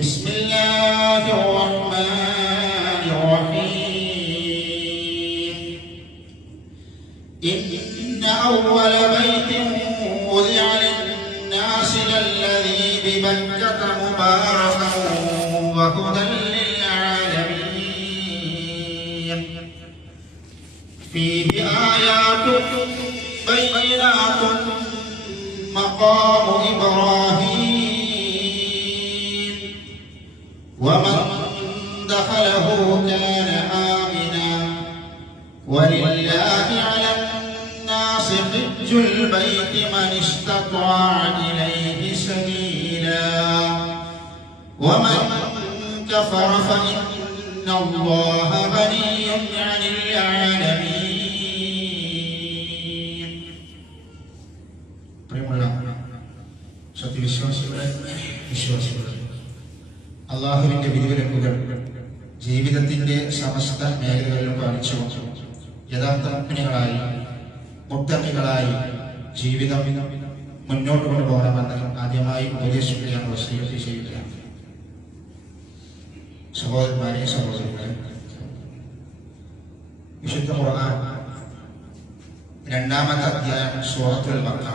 بسم الله الرحمن الرحيم إن أول بيت وضع للناس للذي ببكة مباركا وهدى للعالمين فيه آيات بينات مقام إبراهيم ومن دخله كان آمنا ولله على الناس حج البيت من استطاع إليه سبيلا ومن كفر فإن الله غني عن العالمين. വിശ്വാസികളെ അള്ളാഹുവിന്റെ വിധിവിലക്കുകൾ ജീവിതത്തിന്റെ സമസ്ത മേഖലകളിലും പാലിച്ചു യഥാർത്ഥ മുഅ്മിനീങ്ങളായി മുത്തഖികളായി ജീവിതം മുന്നോട്ട് കൊണ്ടുപോകണമെന്ന് ആദ്യമായി ഉപദേശിക്കുകയാണ്, വസിയ്യത്ത് ചെയ്യുകയാണ്. സഹോദരന്മാരെ സഹോദരികളെ, വിശുദ്ധ ഖുർആൻ രണ്ടാമത്തെ അധ്യായം സൂറത്തുൽ ബഖറ.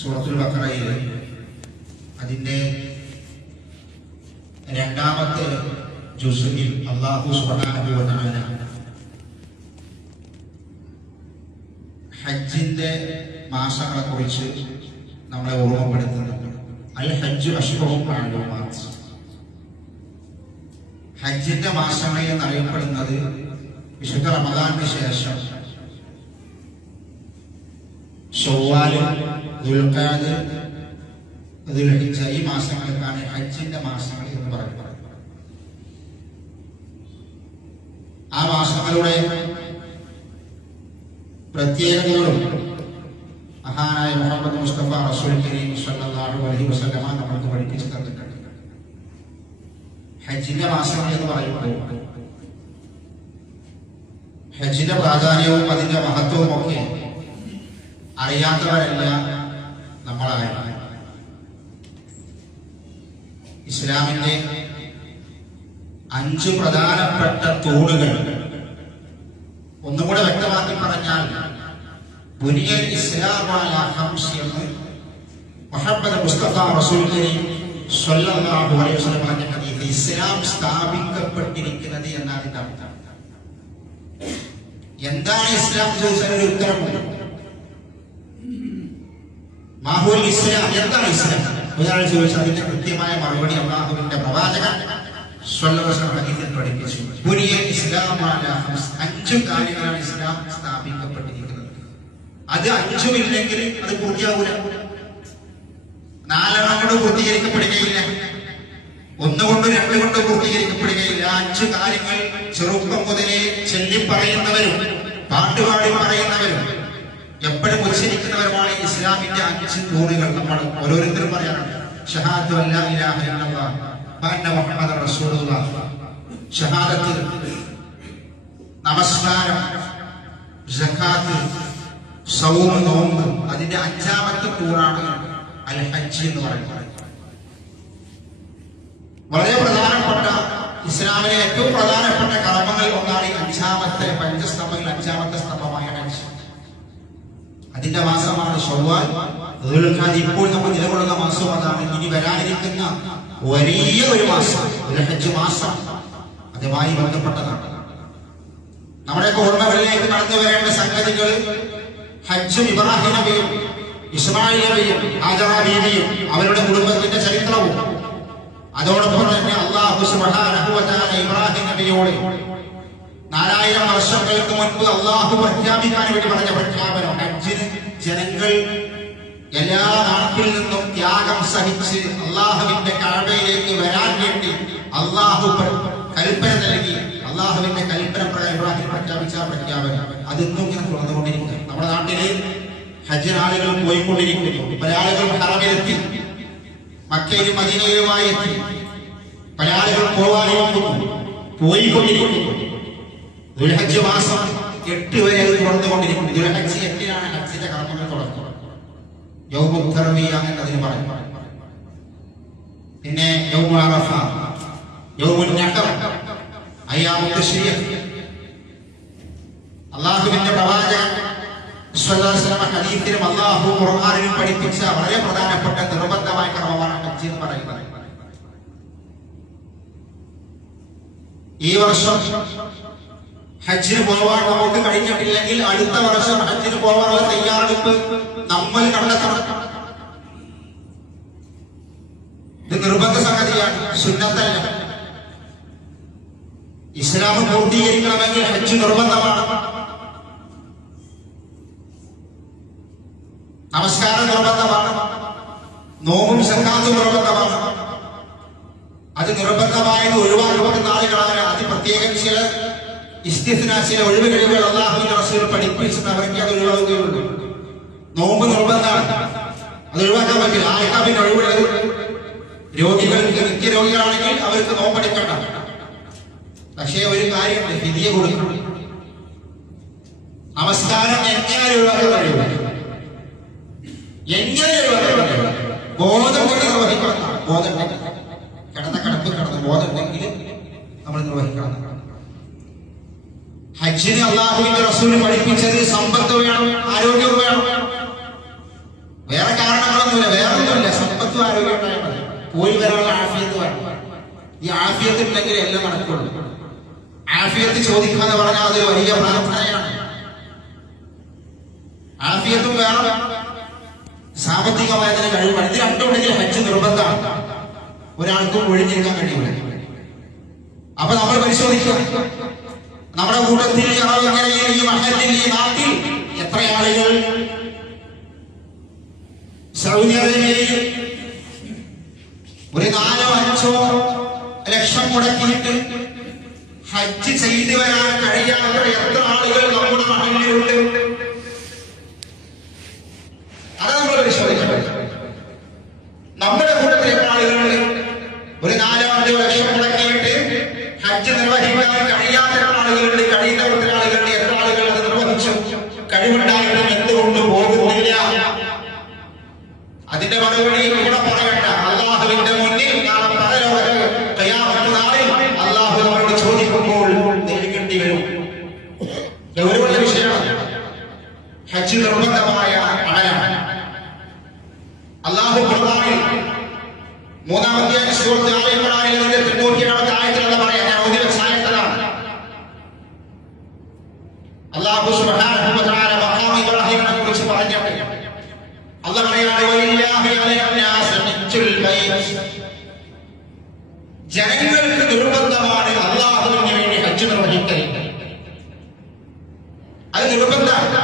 സൂറത്തുൽ ബഖറയിൽ അതിന്റെ രണ്ടാമത്തെ ജുസ്ഇൽ അല്ലാഹു സുബ്ഹാനഹു വ തആല ഹജ്ജിന്റെ മാസങ്ങളെ കുറിച്ച് നമ്മളെ ഓർമ്മപ്പെടുത്തുന്നുണ്ട്. അൽ ഹജ്ജ് അശ്ഹുറുൻ മഅലൂമാത്ത്. ഹജ്ജിന്റെ മാസങ്ങൾ എന്നറിയപ്പെടുന്നത് വിശുദ്ധ റമദാനിന് ശേഷം ശവ്വാൽ, ദുൽഖഅദ്, ദുൽഹിജ്ജ ഈ മാസങ്ങൾക്കാണ് ഹജ്ജിന്റെ മാസങ്ങൾ എന്ന് പറയുന്നത്. ആ മാസങ്ങളുടെ പ്രത്യേകതകളും മഹാനായ മുഹമ്മദ് മുസ്തഫ റസൂൽ കരീം സ്വല്ലല്ലാഹു അലൈഹി വസല്ലമ നമുക്ക് പഠിപ്പിച്ചു തന്നിട്ടുണ്ട്. ഹജ്ജിന്റെ മാസങ്ങൾ എന്ന് പറയുമ്പോൾ ഹജ്ജിന്റെ പ്രാധാന്യവും അതിന്റെ മഹത്വവും ഒക്കെ അറിയാത്തവരല്ല നമ്മളായ. ഇസ്ലാമിന്റെ 5 പ്രധാനപ്പെട്ട തൂണുകൾ ഒന്നുകൂടെ വ്യക്തമാക്കി പറഞ്ഞാൽ ബുനിയൽ ഇസ്ലാം അലാ ഖംസ് എന്ന് മുഹമ്മദ് മുസ്തഫ റസൂൽ കരീം സ്വല്ലല്ലാഹു അലൈഹി വസല്ലം പറഞ്ഞ ഹദീസ്. ഇസ്ലാം സ്ഥാപിക്കപ്പെട്ടിരിക്കുന്നത് എന്നാണ് ഇതിന്റെ അർത്ഥം. എന്താണ് ഇസ്ലാം ചോദിച്ചാൽ ഒരു ഉത്തരമുണ്ട്. മാഹുൽ ഇസ്ലാം, എന്താണ് ഇസ്ലാം ഒരാൾ ചോദിച്ചാൽ അതിന്റെ കൃത്യമായ മറുപടി അല്ലാഹുവിന്റെ പ്രവാചകൻ സ്വല്ലല്ലാഹു അലൈഹി വസല്ലം ഹദീസിൽ പഠിപ്പിച്ചു. ബുനിയൽ ഇസ്ലാം അലാ ഖംസ്, 5 കാര്യങ്ങളാണ് ഇസ്ലാം സ്ഥാപിക്കപ്പെട്ടിരിക്കുന്നത്. അത് 5 ഇല്ലെങ്കിൽ അത് പൂർത്തിയാകൂല. 4 കൊണ്ട് പൂർത്തീകരിക്കപ്പെടുകയില്ല, 1 കൊണ്ട് 2 കൊണ്ട് പൂർത്തീകരിക്കപ്പെടുകയില്ല. 5 കാര്യങ്ങൾ ചെറുപ്പം മുതലേ ചൊല്ലിപ്പറയുന്നവരും പാട്ടുപാടി പറയുന്നവരും എപ്പോഴും ഉച്ചരിക്കുന്നവരുമാണ് ഇസ്ലാമിന്റെ 5 തൂണുകൾ. നമ്മൾ ഓരോരുത്തരും പറയാറുണ്ട് ഷഹാദത്തു അല്ലാ ഇലാഹ ഇല്ലല്ലാഹ് വ അന്ന മുഹമ്മദർ റസൂലുള്ളാഹ്. ഷഹാദത്ത്, നമസ്കാരം, സകാത്ത്, സൗം, നോമ്പ്. അതിന്റെ 5ാമത്തെ തൂണാണ് അൽ ഹജ്ജ് എന്ന് പറയുന്നത്. വളരെ പ്രധാനപ്പെട്ട ഇസ്ലാമിലെ ഏറ്റവും പ്രധാനപ്പെട്ട കർമ്മങ്ങളിൽ ഒന്നാണ് ഈ 5ാമത്തെ പഞ്ചസ്തംഭങ്ങളിൽ 5ാമത്തെ സ്തംഭമായ ഹജ്ജ്. അതിന്റെ മാസമാണ് ശവ്വാൽ, ദുൽഖഅദ്. ഇപ്പോൾ നമ്മൾ നിലകൊള്ളുന്ന മാസവും അതാണ്. ഇനി വരാനിരിക്കുന്ന വലിയ ഒരു മാസം ഹജ്ജ് മാസം അതുമായി ബന്ധപ്പെട്ടതാണ്. നമ്മുടെയൊക്കെ ഓർമ്മകളിലേക്ക് കടന്നു വരേണ്ട സംഗതികൾ ഹജ്ജും ഇബ്രാഹിം നബിയും ഇസ്മായിൽ നബിയും ഹാജറ ബീവിയും അവരുടെ കുടുംബത്തിന്റെ ചരിത്രവും, അതോടൊപ്പം തന്നെ അല്ലാഹു സുബ്ഹാനഹു വ തആല ഇബ്രാഹിം നബിയോട് 4000 വർഷങ്ങൾക്ക് മുൻപ് അള്ളാഹു പ്രഖ്യാപിക്കാൻ വേണ്ടി പറഞ്ഞ പ്രഖ്യാപനം. ഹജ്ജിന് ജനങ്ങൾ എല്ലാ നാട്ടിൽ നിന്നും ത്യാഗം സഹിച്ച് അള്ളാഹുവിന്റെ കഅബയിലേക്ക് വരാൻ വേണ്ടി അള്ളാഹു കൽപ്പന നൽകി. അള്ളാഹുവിന്റെ കൽപ്പന പ്രകാരം ഇബ്രാഹിം പ്രഖ്യാപിച്ച പ്രഖ്യാപനം അതിന്നും ഇങ്ങനെ തുറന്നുകൊണ്ടിരിക്കുന്നു. നമ്മുടെ നാട്ടില് ഹജ്ജിന് ആളുകൾ പോയിക്കൊണ്ടിരിക്കുന്നു. പല ആളുകളും ഹറമിലെത്തി, മക്കയിലും മദീനയിലുമായി എത്തി. പല ആളുകൾ പോയിക്കൊണ്ടിരിക്കുന്നു. ദുൽഹജ്ജ് മാസം 8 വരെ അത് തുറന്നുകൊണ്ടിരിക്കുന്നു. ദുൽഹജ്ജ് 8-നാണ് ഹജ്ജിന്റെ കർമ്മങ്ങൾ തുടങ്ങുന്നത്. യൗമുൽ തർവിയ എന്നതിന് പറയും. പിന്നെ യൗമു അറഫ, യൗമുൻ നഹർ, അയ്യാമുൽ തശ്രീഖ്. അല്ലാഹുവിന്റെ പ്രവാചകൻ സ്വല്ലല്ലാഹു അലൈഹി വസല്ലം ഹദീസിലും അല്ലാഹു ഖുർആനിലും പഠിപ്പിച്ച വളരെ പ്രധാനപ്പെട്ട നിർബന്ധമായ കർമ്മമാണ് ഹജ്ജ് എന്ന് പറയുന്നത്. ഈ വർഷം ഹജ്ജിന് പോവാൻ നമുക്ക് കഴിഞ്ഞിട്ടില്ലെങ്കിൽ അടുത്ത വർഷം ഹജ്ജിന് പോകാനുള്ള തയ്യാറെടുപ്പ് നമ്മൾ കണ്ടെത്തണം. ഇത് നിർബന്ധ സംഗതിയാണ്, സുന്നത്തല്ല. ഇസ്ലാം പൂർത്തീകരിക്കണമെങ്കിൽ ഹജ്ജ് നിർബന്ധമാണ്. നമസ്കാരം നിർബന്ധമാണ്, നോമ്പും സക്കാത്തും നിർബന്ധമാണ്. അത് നിർബന്ധമായത് ഒഴിവാക്കപ്പെടുന്ന ആളുകളാണ്. അത് പ്രത്യേകം ചില ഇസ്തിസ്നാ, ചില ഒഴിവ് കഴിവുകൾ അല്ലാഹുവിന്റെ റസൂൽ പഠിപ്പിച്ചത് അവർക്ക് അത് ഒഴിവാക്കുകയുള്ളൂ. നോമ്പ് നിർബന്ധമാണ്, അത് ഒഴിവാക്കാൻ പറ്റില്ല. ആർക്കാ പിന്നെ ഒഴിവുള്ളത്? രോഗികൾക്ക്, നിത്യരോഗികളാണെങ്കിൽ അവർക്ക് നോമ്പെടുക്കണ്ട. പക്ഷേ ഒരു കാര്യമുണ്ട്, ഫിദിയ കൊടുക്കണം. നമസ്കാരം എങ്ങനെ ഒഴിവാക്കാൻ കഴിയുക? എങ്ങനെ ഒഴിവാക്കാൻ കഴിയുക? ബോധം കൊണ്ട് നിർവഹിക്കണം. ബോധം കിടന്ന കിടപ്പ് കിടന്ന് ബോധം ഉണ്ടെങ്കിൽ നമ്മൾ നിർവഹിക്കണം. ഹജ്ജിന് അല്ലാഹുവിന്റെ റസൂൽ പഠിപ്പിച്ചത് സമ്പത്ത് വേണം, ആരോഗ്യം വേണം. വേറെ കാരണങ്ങളൊന്നുമില്ല, വേറെ ഒന്നുമില്ല. സമ്പത്തും ആരോഗ്യം ഉണ്ടായാൽ മതി. പോയി വരാനുള്ള ആഫിയത്ത് വേണം. ഈ ആഫിയത്ത് ഉണ്ടെങ്കിൽ എല്ലാം നടക്കുള്ളൂ. ആഫിയത്ത് ചോദിക്കാന്ന് പറഞ്ഞാൽ അതൊരു വലിയ പ്രാർത്ഥനയാണ്. ആഫിയത്തും വേണം, സാമ്പത്തികമായതിന് കഴിവ്. ഇത് രണ്ടുണ്ടെങ്കിൽ ഹജ്ജ് നിർബന്ധമാണ്. ഒരാൾക്കും ഒഴിഞ്ഞിരിക്കാൻ കഴിയില്ല. അപ്പൊ നമ്മൾ പരിശോധിക്കുക, നമ്മുടെ കൂട്ടത്തിൽ ഈ മഹല്ലിൽ, ഈ നാട്ടിൽ എത്ര ആളുകൾ സൗദി അറേബ്യയിൽ ഒരു 4-5 ലക്ഷം മുടക്കിയിട്ട് ഹജ്ജ് ചെയ്തു വരാൻ കഴിയാത്ത എത്ര ആളുകൾ നമ്മുടെ മഹല്ലിലുണ്ട്? അത് നമ്മൾ പരിശോധിക്കണം. നമ്മുടെ കൂട്ടത്തിൽ എത്ര ആളുകളുണ്ട്? ഒരു 4-5 ലക്ഷം മുടക്കിയിട്ട് ഹജ്ജ് നിർവഹിക്കാൻ കഴിയാത്ത ആളുകളുണ്ട്. കഴിയുന്ന ആളുകളുണ്ട്. എത്ര ആളുകൾ അത് നിർവഹിച്ചു? കഴിവുണ്ടായിട്ടും എന്തുകൊണ്ട് പോകുന്നില്ല? അതിന്റെ മറുപടി ഇവിടെ പറയണ്ട. അല്ലാഹുവിന്റെ മുന്നിൽ നാളെ പരലോകത്ത് ഖിയാമത്ത് നാളിൽ അല്ലാഹു നമ്മളോട് ചോദിക്കുമ്പോൾ നൽകേണ്ടി വരും. ഗൗരവമുള്ള വിഷയമാണ്. ഹജ്ജ് നിർബന്ധമായ അമലാണ്. അല്ലാഹു ഖുർആനിൽ 3-ാമത്തെ സൂറത്ത് ആല ഇംറാനിൽ 97-ാമത്തെ ആയത്തിൽ എന്ന് പറയാം. ഞാൻ ഓതി വെച്ച ആയത്താണ്. അല്ലാഹു സുബ്ഹാനഹു വ തആല മഖാം ഇബ്രാഹിമിനെ കുറിച്ച് പറഞ്ഞപ്പോൾ അല്ലാഹു പറയാണ്, വലില്ലാഹി അലന്നാസ് ഹജ്ജുൽ ബൈത്ത്. ജനങ്ങൾക്ക് നിർബന്ധമാണ് അല്ലാഹുവിന് വേണ്ടി ഹജ്ജ് നിർവഹിക്കൽ. അത് നിർബന്ധമാണ്,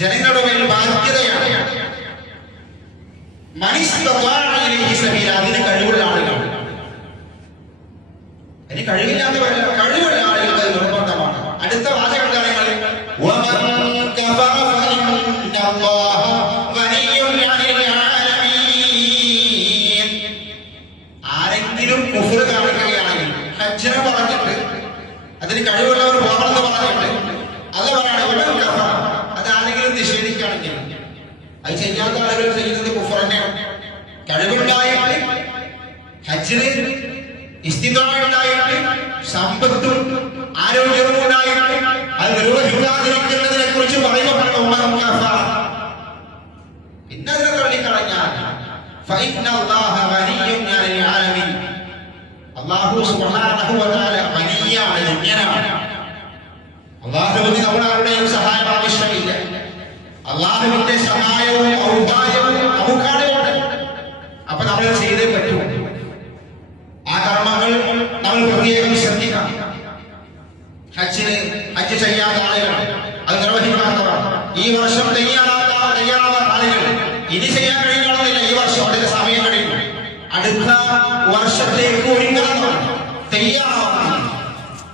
ജനങ്ങളുടെ മേൽ ബാധ്യതയാണ്. അതിന് കഴിവുള്ള ആളുകൾ, അതിന് കഴിവില്ലാത്തവരല്ല, കഴിവുള്ള ആളുകൾ അത് നിർബന്ധമാണ്. അടുത്ത വാചകം ആരെങ്കിലും കുഫ്ർ കാണിക്കുകയാണെങ്കിൽ ഹജ്ജിനെ പറഞ്ഞിട്ട് അതിന് കഴിവുള്ളവർ പോകണമെന്ന് പറഞ്ഞിട്ട് അത് പറയാണ്. അത് ആരെങ്കിലും നിഷേധിക്കുകയാണെങ്കിൽ അത് ചെയ്യാത്ത ആളുകൾ ചെയ്യുന്നത് കുഫ്ർ തന്നെയാണ്. കഴിവുണ്ടായിട്ട് ഹജ്ജിന് ഇസ്തിഖാമത്തുണ്ടായിട്ട് സമ്പത്തും ആരോഗ്യവും ഉണ്ടായിട്ട് അത് നിർവഹിക്കാതിരിക്കുന്നതിനെ കുറിച്ച് പറയുമ്പോൾ പിന്നെ അതിനെ തള്ളിക്കളഞ്ഞാൽ അല്ലാഹു സുബ്ഹാനഹു വ തആല വലിയാണ്, ധന്യനാണ്. അല്ലാഹുവിന് നമ്മുടെ ആരുടെയും സഹായം ആവശ്യമില്ല. അല്ലാഹുവിന്റെ സഹായവും ഔദാര്യവും നമുക്കാണ് വേണ്ടത്. അപ്പൊ നമ്മൾ ചെയ്തേ പറ്റൂ. ആ കർമ്മങ്ങൾ നമ്മൾ പ്രത്യേകം ശ്രദ്ധിക്കണം. ഹജ്ജ് ചെയ്യാത്ത ആളുകൾ, അത് നിർവഹിക്കാത്തവർ, ഈ വർഷം തയ്യാറാവാത്ത ആളുകൾ, ഇനി ചെയ്യാൻ കഴിയണമെന്നില്ല. ഈ വർഷം അതിന്റെ സമയം കഴിയും. അടുത്ത വർഷത്തേക്ക് ഒരുങ്ങണം, തയ്യാറാവണം.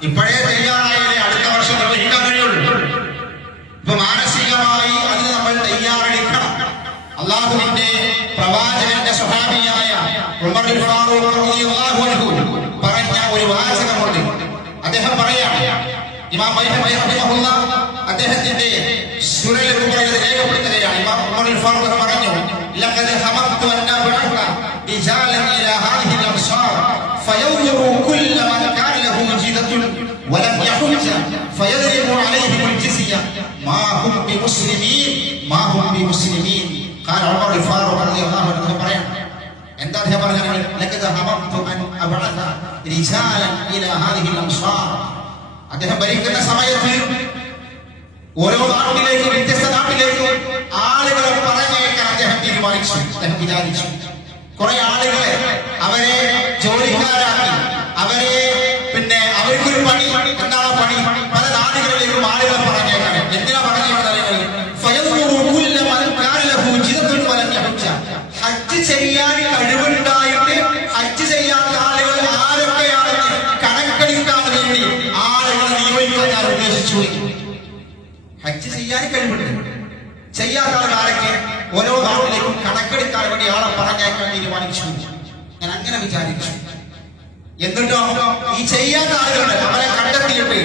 ഇപ്പോഴേ തയ്യാറായാലേ അടുത്ത വർഷം നിർവഹിക്കാൻ കഴിയുള്ളൂ. ഇപ്പൊ മാനസികമായി അതിന് നമ്മൾ തയ്യാറെടുക്കണം. അല്ലാഹുവിന്റെ പ്രവാചകന്റെ സ്വഹാബിയായ ഉമർ ഫാറൂഖ് റളിയല്ലാഹു അൻഹു പറഞ്ഞ ഒരു വാചകമുണ്ട്. അദ്ദേഹം പറയാണ്, ഇമാം ബൈഹഖി റഹിമഹുല്ലാഹ് അദ്ദേഹത്തിന്റെ സുനനിൽ രേഖപ്പെടുത്തുകയാണ്. ഇമാം ഉമർ ഫാറൂഖ് പറഞ്ഞു, ലഖദ് ഹമത്തു അൻ അബ്അഥ ഗിഫാർ റളിയല്ലാഹു അൻഹു പറയാം. എന്താ അദ്ദേഹം പറഞ്ഞത്? ലഖദ ഹബബ്തു അൻ അബ്അഥ റിജാലൻ ഇലാ ഹാദിഹിൽ അംസാർ. അദ്ദേഹം ഭരിക്കുന്ന സമയത്ത് ഓരോ നാട്ടിലേക്ക്, വ്യത്യസ്ത നാട്ടിലേക്ക് ആളുകളെ പറഞ്ഞേക്കാൻ അദ്ദേഹം തീരുമാനിച്ചു. അദ്ദേഹം വിചാരിച്ചു കുറെ ആളുകളെ അവരെ ജോലിക്കാരാക്കി, അവരെ അവർക്കൊരു പണി. എന്താണ് പണി? പല നാടുകളിലേക്കും ആളുകളെ പറഞ്ഞേക്കാൻ. എന്തിനാ പറഞ്ഞേക്കുന്നത്? ഹജ്ജ് ചെയ്യാൻ കഴിവുണ്ടായിട്ട് ഹജ്ജ് ചെയ്യാത്ത ആളുകൾ ആരൊക്കെയാണെന്ന് കണക്കെടുക്കാൻ വേണ്ടി ആളുകളെ നിയോഗിക്കാൻ ഞാൻ ഉദ്ദേശിച്ചു. ഹജ്ജ് ചെയ്യാൻ കഴിവുണ്ട്, ചെയ്യാത്ത ആളുകൾ ആരൊക്കെ, ഓരോ നാട്ടിലേക്കും കണക്കെടുക്കാൻ വേണ്ടി ആളെ പറഞ്ഞേക്കാൻ തീരുമാനിച്ചു. ഞാൻ അങ്ങനെ വിചാരിച്ചു. എന്നിട്ടോ ഈ ചെയ്യാത്ത ആളുകളുടെ അവരെ കണ്ടെത്തിയിട്ട്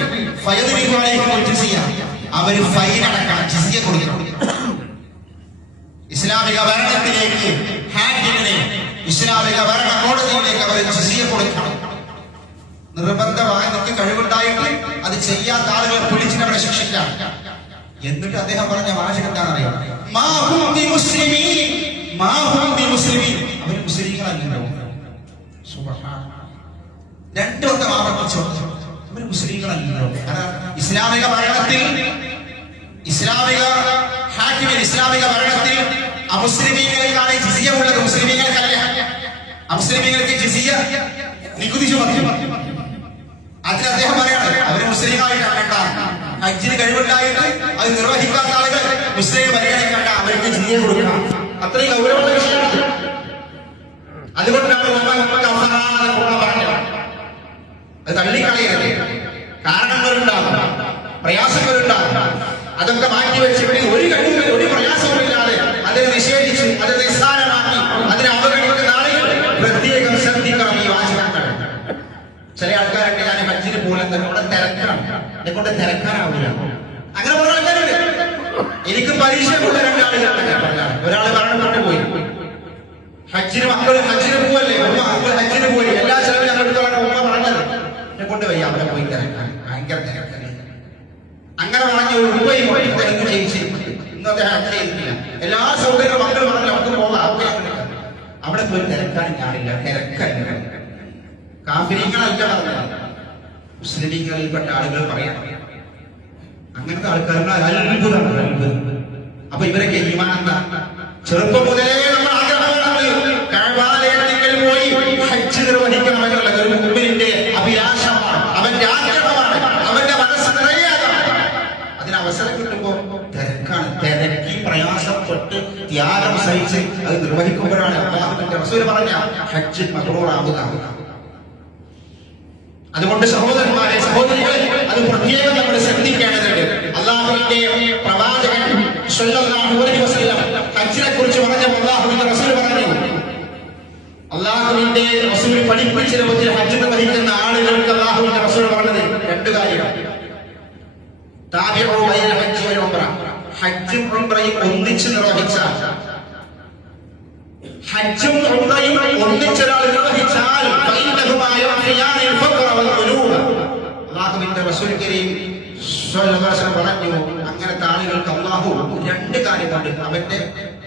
അവര് ഫൈൻ അടക്കണം, ജിസിയ കൊടുക്കണം. ഇസ്ലാമിക ഭരണത്തിലേക്ക്, ഹാക്കിങ്ങിനെ ഇസ്ലാമിക ഭരണ കോടതിയിലേക്ക് അവർ ജിസിയ കൊടുക്കണം. നിർബന്ധമായി നിങ്ങൾക്ക് കഴിവുണ്ടായിട്ട് അത് ചെയ്യാത്ത ആളുകളെ പിടിച്ചിട്ട് അവരെ ശിക്ഷിക്കാം. എന്നിട്ട് അദ്ദേഹം പറഞ്ഞ വാചകം എന്താണെന്നറിയാം? അവര് മുസ്ലിങ്ങളല്ലോ. രണ്ടു വട്ടം ആവർത്തിച്ചു, അവര് മുസ്ലിങ്ങളല്ലോ. ഇസ്ലാമിക ഭരണത്തിൽ, ഇസ്ലാമിക ഹാക്കിമിൽ, ഇസ്ലാമിക ഭരണത്തിൽ അമുസ്ലിമീങ്ങൾക്കാണ് ജിസിയ ഉള്ളത്, മുസ്ലിമീങ്ങൾക്കല്ല. അമുസ്ലിമീങ്ങൾക്ക് ജിസിയ നികുതി ചുമത്തി. അതിന് അദ്ദേഹം പറയാണ് അവര് മുസ്ലിങ്ങളായിട്ടാണ് വേണ്ട. ഹജ്ജിന് കഴിവുണ്ടായിട്ട് അത് നിർവഹിക്കാത്ത ആളുകൾ മുസ്ലിം പരിഗണിക്കേണ്ട, അവർക്ക് ജിസിയ കൊടുക്കണം. അത്രയും ഗൗരവമുള്ള വിഷയമാണ്. അതുകൊണ്ടാണ് അത് തള്ളിക്കളയരുത്. കാരണങ്ങളുണ്ടാകും, പ്രയാസങ്ങളുണ്ടാകും. അതൊക്കെ മാറ്റിവെച്ചിട്ട് ഒരു കഴിവ്, ഒരു പ്രയാസവുമില്ലാതെ അതിനെ നിഷേധിച്ച്, അത് നിസ്സാരമാക്കി അതിനെ അവഗണിക്കുന്ന ആളുകൾ പ്രത്യേകം ശ്രദ്ധിക്കണം ഈ വാചകങ്ങൾ. ചില ആൾക്കാരുണ്ട്, ഞാൻ ഹജ്ജിന് പോകുന്നത് ഇവിടെ തിരക്കണം, എന്നെ കൊണ്ട് തിരക്കാനാവില്ല. അങ്ങനെ പറഞ്ഞ ആൾക്കാരുണ്ട്. എനിക്ക് പരീക്ഷ കൊണ്ട രണ്ടാളുകളാണ്. ഒരാൾ മരണപ്പെട്ടു പോയി. ഹജ്ജിന് മക്കള് ഹജ്ജിന് പോവല്ലേ, മക്കൾ ഹജ്ജിന് പോയി, എല്ലാ ചെലവും ഞങ്ങൾ എടുത്തോളാണ് ഉമ്മ പറഞ്ഞത്. എന്നെ കൊണ്ട് വയ്യ, അവിടെ പോയി തിരക്കാൻ, ഭയങ്കര തിരക്കല്ലേ. അങ്ങനെ പറഞ്ഞ ഒരു രൂപയും തിരക്ക് ചെയ്യിച്ചിട്ടുണ്ട്. ഇന്ന് അദ്ദേഹം ഹജ്ജ് ചെയ്തിട്ടില്ല. എല്ലാ സൗകര്യവും മക്കൾ പറഞ്ഞാൽ നമുക്ക് പോകാം. അവിടെ പോയി തിരക്കാൻ ഞാനില്ല, തിരക്കല്ല. കാഫിരീങ്ങളല്ല പറഞ്ഞത്, മുസ്ലിമീങ്ങളിൽപ്പെട്ട ആളുകൾ പറയാം. അങ്ങനത്തെ ആൾക്കാരുടെ അത്ഭുതമാണ്, അത്ഭുതം. അപ്പൊ ഇവരൊക്കെ ഈമാൻ എന്താ? ചെറുപ്പം മുതലേ നമ്മൾ ആഗ്രഹമാണ് കഅബാലയത്തിൽ പോയി ഹജ്ജ് നിർവഹിക്കണമെന്നുള്ള ഒരു മുഅ്മിനിന്റെ അഭിലാഷമാണ്, അവന്റെ ആഗ്രഹമാണ്, അവന്റെ മനസ്സ് നിറയാതാണ്. അതിന് അവസരം കിട്ടുമ്പോൾ തിരക്കാണ്. തിരക്കി പ്രയാസപ്പെട്ട് ത്യാഗം സഹിച്ച് അത് നിർവഹിക്കുമ്പോഴാണ് അല്ലാഹുവിന്റെ റസൂൽ പറഞ്ഞ ഹജ്ജ് മബ്റൂറാവുക. അതുകൊണ്ട് സഹോദരന്മാരെ, സഹോദരികളെ, അത് പ്രത്യേകം നമ്മൾ ശ്രദ്ധിക്കേണ്ടതുണ്ട്. അല്ലാഹുവിന്റെ പ്രവാചകൻ സ്വല്ലല്ലാഹു അലൈഹി വസല്ലം ഹജ്ജിനെ കുറിച്ച് പറഞ്ഞപ്പോൾ അല്ലാഹുവിന്റെ റസൂൽ പറഞ്ഞു, അല്ലാഹുവിന്റെ റസൂൽ പഠിപ്പിച്ച രൂപത്തിൽ ഹജ്ജ് നിർവഹിക്കുന്ന ആളുകൾക്ക് അല്ലാഹുവിന്റെ റസൂൽ പറഞ്ഞത് രണ്ട് കാര്യമാണ്. താബിഉ ബൈന ഹജ്ജി വൽ ഉംറ, ഹജ്ജും ഉംറയും ഒന്നിച്ച് നിർവഹിച്ചാൽ, ഹജ്ജും ഉംറയും ഒന്നിച്ചൊരാൾ നിർവഹിച്ചാൽ അല്ലാഹുവിന്റെ റസൂൽ കരീം സ്വല്ലല്ലാഹു അലൈഹി വസല്ലം പറഞ്ഞു, അങ്ങനത്തെ ആളുകൾക്ക് അല്ലാഹു രണ്ട് കാര്യം കൊണ്ട് അവന്റെ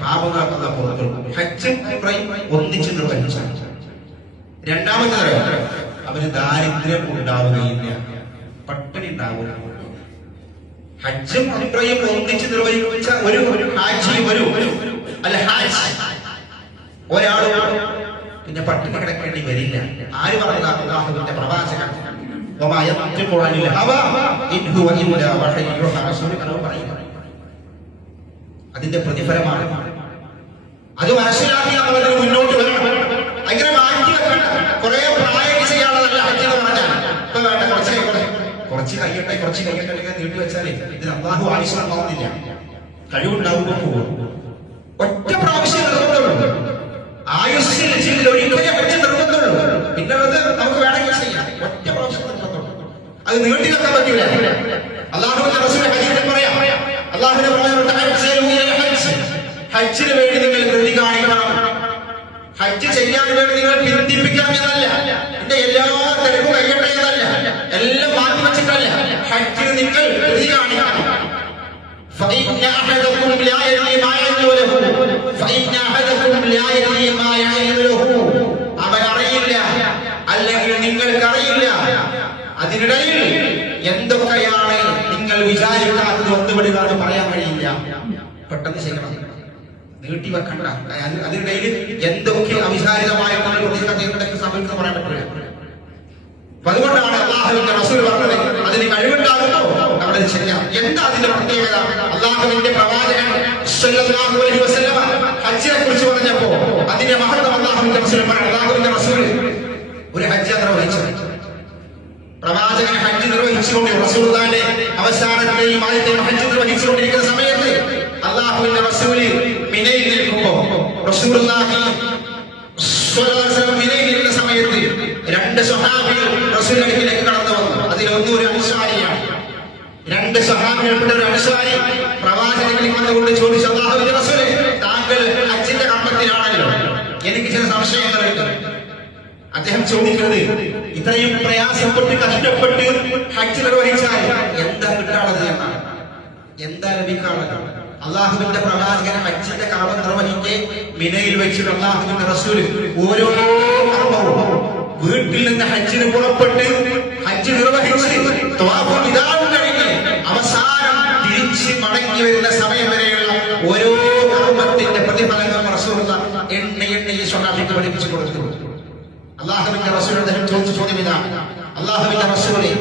പാപങ്ങളൊക്കെ പുറത്തു. ഹജ്ജും ഉംറയും ഒന്നിച്ച് നിർവഹിച്ചാൽ. രണ്ടാമത്തെ അവന് ദാരിദ്ര്യം ഉണ്ടാവുകയില്ല, പട്ടിണി ഉണ്ടാവുക. ഹജ്ജും ഉംറയും ഒന്നിച്ച് നിർവഹിച്ച ഒരു ഹാജി, ഒരു അല്ല ഹാജ് ഒരാളും പിന്നെ പട്ടിണി കിടക്കേണ്ടി വരില്ല. ആര് പറഞ്ഞ? അല്ലാഹുവിന്റെ പ്രവാചകൻ. അതിന്റെ പ്രതിഫലമാണ്. അത് മനസ്സിലാക്കി നമ്മൾ മുന്നോട്ട് വരണം. അങ്ങനെ മാറ്റി വെക്കണം. കുറെ പ്രായം ചെയ്യാനുള്ളതല്ല ഹജ്ജ് എന്ന് പറഞ്ഞാൽ. ഇപ്പൊ വേണ്ട, കുറച്ച് കയ്യട്ടെ, കുറച്ച് കയ്യട്ടെ നീട്ടി വെച്ചാലേ ഇതിന് അല്ലാഹു ആയുസ്സ് തോന്നില്ല. കഴിവുണ്ടാവുമ്പോൾ പോകും. ഒറ്റ പ്രാവശ്യം നിർബന്ധമുള്ളൂ. ആയുസ്സിൽ ഒരിക്കലും ഹജ്ജ് നിർബന്ധമുള്ളൂ. പിന്നെ അത് നമുക്ക് വേണമെങ്കിൽ ചെയ്യാം. ഒറ്റ പ്രാവശ്യം നിർബന്ധമുള്ളൂ. അത് നീട്ടി വെക്കാൻ പറ്റൂല. അല്ലാഹുവിന്റെ റസൂൽ ഹദീസിൽ പറയാം, അല്ലാഹുവിന്റെ ഹജ്ജിന് വേണ്ടി നിങ്ങൾ ധൃതി കാണിക്കണം. ഹജ്ജ് ചെയ്യാൻ വേണ്ടി നിങ്ങൾ പിന്തിപ്പിക്കണം എന്നല്ല, എന്റെ എല്ലാ തിരക്കും കഴിയട്ടെ എന്നല്ല, എല്ലാം മാറ്റി വെച്ചിട്ടല്ല. ഹജ്ജിന് നിങ്ങൾ ധൃതി കാണിക്കണം. فإن أحدكم لا يدري ما يعمله فإن أحدكم لا يدري ما يعمله അവൻ അറിയില്ല അല്ലെങ്കിൽ നിങ്ങൾക്കറിയില്ല അതിനിടയിൽ എന്തൊക്കെയാണ് നിങ്ങൾ വിചാരിക്കാത്തത് ഒന്നുപടികാണ് പറയാൻ കഴിയില്ല. പെട്ടെന്ന് ചെയ്യണം, നീട്ടി വെക്കണ്ട. അതിനിടയിൽ എന്തൊക്കെ അവിചാരിതമായ സമയത്ത് പറയാൻ പറ്റില്ല. അതുകൊണ്ടാണ് അള്ളാഹുവിന്റെ റസൂൽ പറഞ്ഞത് അതിന് കഴിവുണ്ടാകുമ്പോൾ നമ്മളത് ചെയ്യാം. എന്താ അതിന്റെ പ്രത്യേകത? അള്ളാഹുവിന്റെ പ്രവാചകൻ സ്വല്ലല്ലാഹു അലൈഹി വസല്ലമ ഹജ്ജിനെ കുറിച്ച് പറഞ്ഞപ്പോ അതിന്റെ മഹത്വം അള്ളാഹുവിന്റെ റസൂൽ പറഞ്ഞു. അള്ളാഹുവിന്റെ റസൂൽ ഒരു ഹജ്ജ് നിർവഹിച്ചു. പ്രവാചകൻ ഹജ്ജ് നിർവഹിച്ചുകൊണ്ട് റസൂലുള്ളാഹിന്റെ അവസാനത്തെയും ആദ്യത്തെയും ഹജ്ജ് നിർവഹിച്ചുകൊണ്ടിരിക്കുന്ന സമയത്ത് അള്ളാഹുവിന്റെ റസൂല് മിനയിൽ നിൽക്കുമ്പോ റസൂലുള്ളാഹി സ്വല്ലല്ലാഹു അലൈഹി വസല്ലം മിനയിൽ നിൽക്കുന്ന സമയത്ത് രണ്ട് സ്വഹാബികൾ റസൂലിന്റെ അടുക്കിലേക്ക് കടന്നു വന്നു. അതിലൊന്നും ഒരു അൻസാരിയാണ്. രണ്ട് സ്വഹാബികൾപ്പെട്ട ഒരു അൻസാരി പ്രവാചകനിൽ വന്നുകൊണ്ട് ചോദിച്ചു, അല്ലാഹുവിന്റെ റസൂലേ, താങ്കൾ ഹജ്ജിന്റെ കർമ്മത്തിലാണല്ലോ, എനിക്ക് ചില സംശയങ്ങളുണ്ട്. അദ്ദേഹം ചോദിക്കുന്നത്, ഇത്രയും പ്രയാസപ്പെട്ട് കഷ്ടപ്പെട്ട് ഹജ്ജ് നിർവഹിച്ചാൽ എന്താ കിട്ടാനുള്ളത് എന്നാണ്, എന്താ ലഭിക്കാനുള്ളത്? അള്ളാഹുവിന്റെ പ്രവാചകൻ ഹജ്ജിന്റെ കർമ്മം നിർവഹിക്കെ മിനയിൽ വെച്ചിട്ട് അള്ളാഹുവിന്റെ റസൂല് ഓരോ കർമ്മവും വീട്ടിൽ നിന്ന് ഹജ്ജിന് പുറപ്പെട്ട് ഹജ്ജ് നിർവഹിച്ച് ത്വാഫ് വിദാഉം കഴിഞ്ഞ് അവസാനം തിരിച്ച് മടങ്ങി വരുന്ന സമയം വരെയുള്ള ഓരോ കർമ്മത്തിന്റെ പ്രതിഫലങ്ങൾ റസൂലുള്ളാഹി എണ്ണി സ്വഹാബിക്ക് പഠിപ്പിച്ചു കൊടുത്തു. അള്ളാഹുവിന്റെ റസൂൽ അദ്ദേഹം ചോദിച്ച ചോദ്യം ഇതാണ്, അള്ളാഹുവിന്റെ റസൂലേ,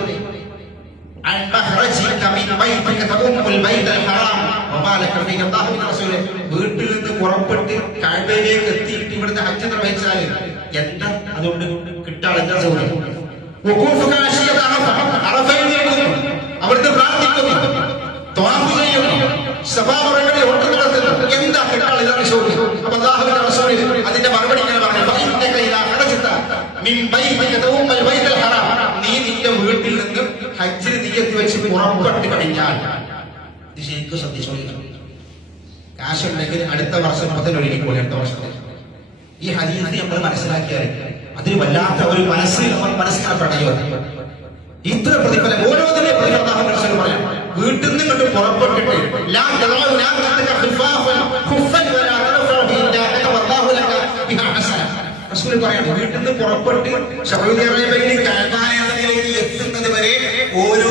عن مخرجك من بيتك تقوم البيت الحرام وما لك فيه. അല്ലാഹുവിന്റെ റസൂലേ, വീട്ടിൽ നിന്ന് പുറപ്പെട്ട് കഅബയിലേക്ക് എത്തിയിട്ട് ഇവിടുത്തെ ഹജ്ജ് നിർവഹിച്ചാൽ എന്താ അതുകൊണ്ട് കിട്ടാൻ? എന്താ ചോദ്യം? വഖൂഫുക അശിയത അറഫ, അറഫയിൽ നിൽക്കുന്നു, അവിടുത്തെ പ്രാർത്ഥിക്കുന്നു, ത്വാഫ് ചെയ്യുന്നു, സഫാ മറുപടി ഓട്ടം നടത്തുന്നു, എന്താ കിട്ടാൻ? ഇതാണ് ചോദ്യം. അപ്പൊ അല്ലാഹുവിന്റെ റസൂൽ അതിന്റെ മറുപടി ഇങ്ങനെ പറഞ്ഞു, ഫഇന്നക ഇദാ ഖറജത മിൻ ബൈതിക തഖൂം البيت الحرام, നീ നിന്റെ വീട്ടിൽ നിന്ന് ഹജ്ജിന് നിയ്യത്ത് വെച്ച് പുറപ്പെട്ട് കഴിഞ്ഞാൽ, ഇത് ശരിക്കും ശ്രദ്ധിച്ചോളിക്കണം. കാശുണ്ടെങ്കിൽ അടുത്ത വർഷം മുതൽ ഒരുങ്ങിക്കൂടി. അടുത്ത വർഷത്തിൽ ഈ ഹദീസ് നമ്മൾ മനസ്സിലാക്കിയാൽ അതിന് വല്ലാത്ത ഒരു മനസ്സിൽ നമ്മൾ മനസ്സിലാക്കണയോ. ഇത്ര പ്രതിഫലം ഓരോന്നിനെ പ്രതിഫലം പറയാം. വീട്ടിൽ നിന്ന് ഇങ്ങോട്ട് പുറപ്പെട്ടിട്ട് റസൂൽ പറയാണ്, വീട്ടിൽ നിന്ന് പുറപ്പെട്ട് സൗദി അറേബ്യയിൽ കഅബയിലേക്ക് എത്തുന്നത് വരെ ഓരോ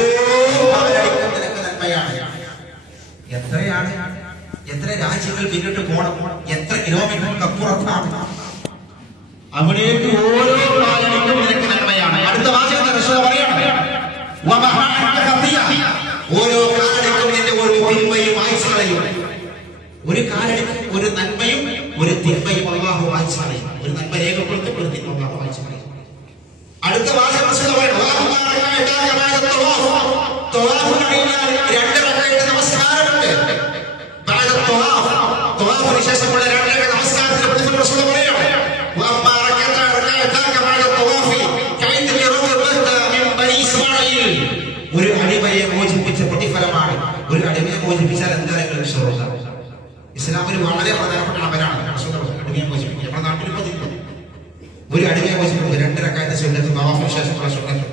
നിനക്ക് നന്മയാണ്. എത്രയാണ്? എത്ര രാജ്യങ്ങൾ പിന്നിട്ട് പോകണം? എത്ര കിലോമീറ്റർ അപ്പുറത്താണ്? അവിടേക്ക് ഓരോ കാലടിക്കും നിനക്ക് നന്മയാണ്. അടുത്ത വാചകത്തിൽ റസൂൽ പറയാണ്, ഓരോ കാലടിക്കും നിന്റെ ഓരോ തിന്മയും വായിച്ചു കളയും. ഒരു കാലടിക്കും ഒരു നന്മയും ഒരു തിന്മയും അല്ലാഹു വായിച്ചു കളയും. ഒരു നന്മ രേഖപ്പെടുത്തും, ഒരു തിന്മ അല്ലാഹു വായിച്ചു കളയും. അടുത്ത വാചകം റസൂൽ പറയാണ്, തവാഫ് കഴിഞ്ഞാൽ 2 റക്അത്ത് നമസ്കാരമുണ്ട്. തവാഫിന് ശേഷമുള്ള 2 റക്അത്ത് നമസ്കാരത്തിന്റെ പ്രതിഫലം റസൂൽ പറയാണ്, ഒരു അടിമയെ മോചിപ്പിച്ച പ്രതിഫലമാണ്. ഒരു അടിമയെ മോചിപ്പിച്ചാൽ എന്തായാലും ഇസ്ലാമിൽ വളരെ പ്രധാനപ്പെട്ട അമലാണ് അടിമയെ മോചിപ്പിക്കുക. നമ്മുടെ നാട്ടിൽ പതിവ് ഒരു അടിമയെ മോചിപ്പിക്കുക 2 റക്അത്ത് സുന്നത്ത്, തവാഫിന് ശേഷമുള്ള സുന്നത്ത്.